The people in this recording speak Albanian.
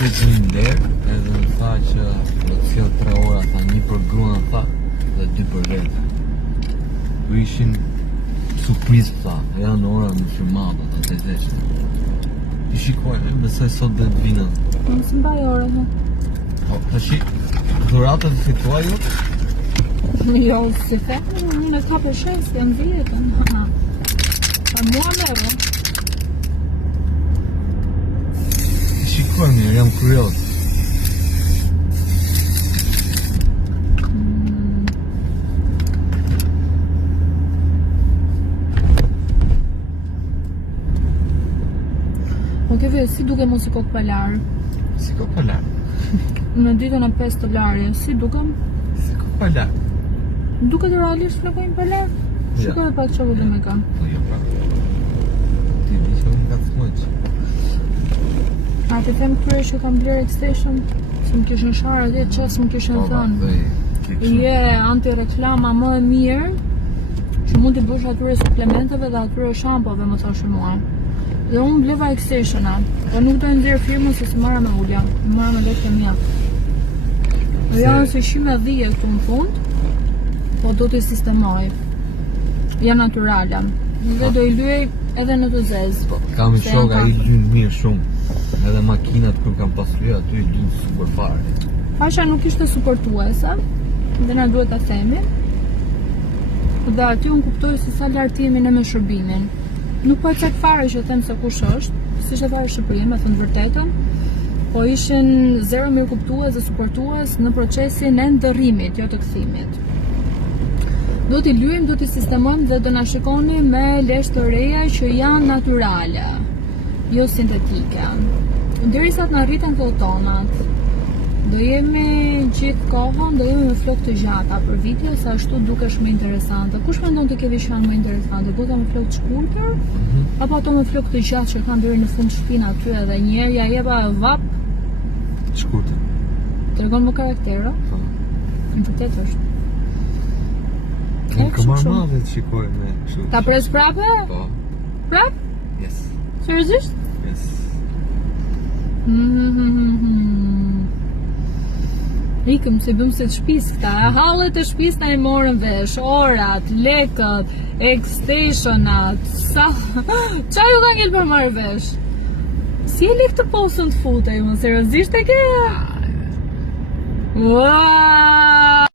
të gjim lerë, edhe më tha që do të sjell 3 ora, tha 1 për gruan tha, dhe 2 për rreth. Po ishin surprizë tha, janë ora më firmata të të zeshën. I shikojnë, besoj sot dhe të vinën. Më së mbaj orë, ha? Tashi, dhuratët të fitua ju? Jo, si thekë, një në 4-6, jam vjetën. Pa mua merë. Shikoj mirë, jam kurios. Po ke vë, si duke mos si kokë palar? Si kokë palar? Në ditën e 5 të larje, si dukem? Si kokë palar? Duket realisht në kojnë palar? Shikoj dhe pak që vëllë me ka. Po jo pra. Ti di që unë ka të smëq. A të them këtyre që kam bler Xstation, se më kishin sharë atje qas më kishin thënë. Je anti-reklama më e mirë që mund t'i bësh atyre suplementeve dhe atyre shampove, më thashë mua. Dhe unë bleva Xstationa, po nuk do e nxjerr firmën se si marra me ulja, marra me lekë mia. Dhe janë se shime 10 këtu në fund, po do t'i sistemoj. Janë natyrale. Dhe do i lyej edhe në të zezë. Kam i shoka i lynë mirë shumë. Edhe makinat kur kam pas lyë aty i lynë super fare. Pasha nuk ishte suportuese, dhe na duhet ta themi. Dhe aty unë kuptoj se sa lart jemi ne me shërbimin. Nuk po e cek fare që them se kush është, si ishte fare shqipërim, me thënë vërtetën, po ishin zero mirëkuptues dhe suportues në procesin e ndërrimit, jo të kthimit. Do t'i lyejmë, do t'i sistemojmë dhe do na shikoni me lesh të reja që janë natyrale, jo sintetike. Derisa të na rriten këto tonat, do jemi gjithë kohën, do jemi me flokë të gjata për video, sa ashtu dukesh më interesante. Kush mendon të ke vishan më interesante? Bota me flokë të shkurtër, apo ato me flokë të gjatë që kanë deri në fund shtëpinë aty edhe një herë ja jeba vap? Shkurtër. Tregon më karaktera? Po. Në vërtet është. Unë kam marrë madhe të shikoj me kështu. Ta pres prapë? Po. Prap? Yes. Seriozisht? Yes. Ikëm se bëm se të shpis këta, hallet e shpis na i morën vesh, orat, lekët, Xstationat, sa... Qa ju ka ngell për marrë vesh? Si e lekë të posën të futej, më seriozisht e ke? Waaaa!